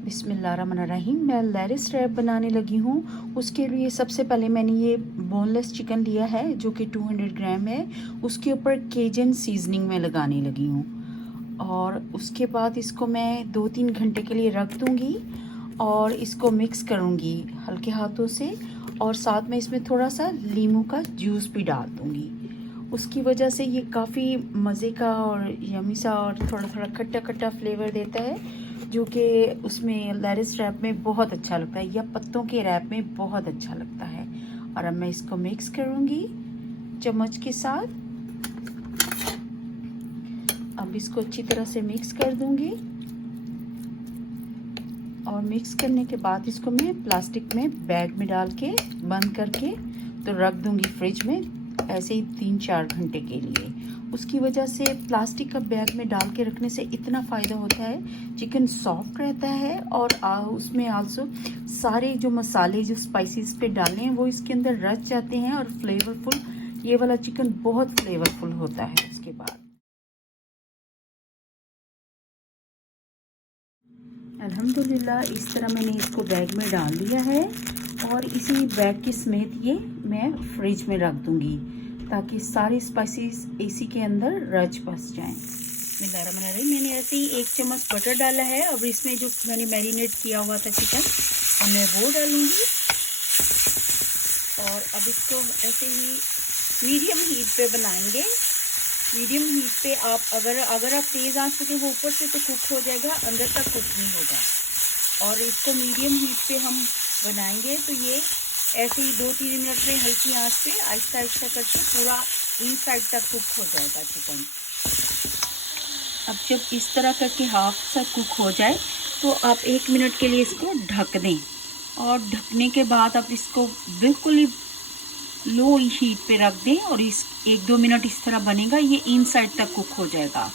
बिस्मिल्लाहिर्रहमानिर्रहीम। मैं लेरिस रैप बनाने लगी हूँ। उसके लिए सबसे पहले मैंने ये बोनलेस चिकन लिया है जो कि 200 ग्राम है। उसके ऊपर केजन सीजनिंग में लगाने लगी हूँ और उसके बाद इसको मैं 2-3 घंटे के लिए रख दूँगी और इसको मिक्स करूँगी हल्के हाथों से और साथ में इसमें थोड़ा सा नींबू का जूस भी डाल दूँगी। उसकी वजह से ये काफ़ी मज़े का और यमी सा और थोड़ा थोड़ा खट्टा खट्टा फ्लेवर देता है जो कि उसमें लेरिस रैप में बहुत अच्छा लगता है या पत्तों के रैप में बहुत अच्छा लगता है। और अब मैं इसको मिक्स करूँगी चम्मच के साथ। अब इसको अच्छी तरह से मिक्स कर दूँगी और मिक्स करने के बाद इसको मैं प्लास्टिक में बैग में डाल के बंद करके तो रख दूँगी फ्रिज में ऐसे ही 3-4 घंटे के लिए। उसकी वजह से प्लास्टिक का बैग में डाल के रखने से इतना फ़ायदा होता है, चिकन सॉफ्ट रहता है और उसमें आल्सो सारे जो मसाले जो स्पाइसेस पे डाले हैं वो इसके अंदर रच जाते हैं और फ्लेवरफुल ये वाला चिकन बहुत फ्लेवरफुल होता है। उसके बाद अल्हम्दुलिल्लाह इस तरह मैंने इसको बैग में डाल दिया है और इसी बैग के समेत ये मैं फ्रिज में रख दूँगी ताकि सारे स्पाइसेस इसी के अंदर रच बस जाएं। मैंने ऐसे ही 1 चम्मच बटर डाला है। अब इसमें जो मैंने मैरिनेट किया हुआ था चिकन और मैं वो डालूँगी और अब इसको ऐसे ही मीडियम हीट पे बनाएंगे। मीडियम हीट पे आप अगर आप तेज़ आंच पे वो ऊपर से तो कुक हो जाएगा, अंदर तक कुक नहीं होगा। और इसको मीडियम हीट पे हम बनाएंगे तो ये ऐसे ही 2-3 मिनट में हल्की आंच पे आहिस्ता आहिस्ता करके पूरा इन साइड तक कुक हो जाएगा चिकन। अब जब इस तरह करके हाफ सा कुक हो जाए तो आप 1 मिनट के लिए इसको ढक दें और ढकने के बाद आप इसको बिल्कुल ही लो हीट पे रख दें और इस 1-2 मिनट इस तरह बनेगा। ये इन साइड तक कुक हो जाएगा।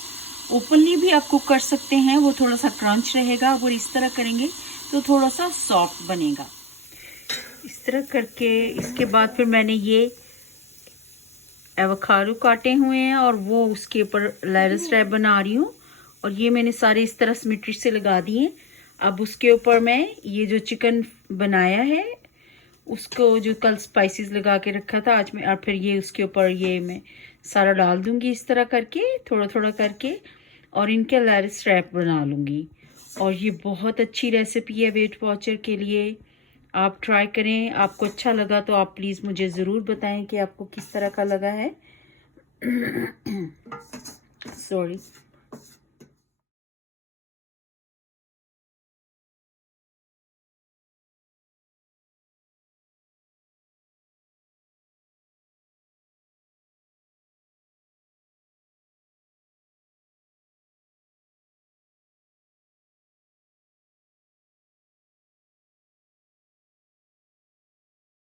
ओपनली भी आप कुक कर सकते हैं, वो थोड़ा सा क्रंच रहेगा। और इस तरह करेंगे तो थोड़ा सा सॉफ्ट बनेगा। इस तरह करके इसके बाद फिर मैंने ये एवोकाडो काटे हुए हैं और वो उसके ऊपर लेरिस रैप बना रही हूँ और ये मैंने सारे इस तरह सिमेट्री से लगा दिए। अब उसके ऊपर मैं ये जो चिकन बनाया है उसको जो कल स्पाइसेस लगा के रखा था आज मैं और फिर ये उसके ऊपर ये मैं सारा डाल दूंगी इस तरह करके थोड़ा थोड़ा करके और इनके लेरिस रैप बना लूँगी। और ये बहुत अच्छी रेसिपी है वेट वॉचर के लिए, आप ट्राई करें। आपको अच्छा लगा तो आप प्लीज़ मुझे ज़रूर बताएं कि आपको किस तरह का लगा है। सॉरी।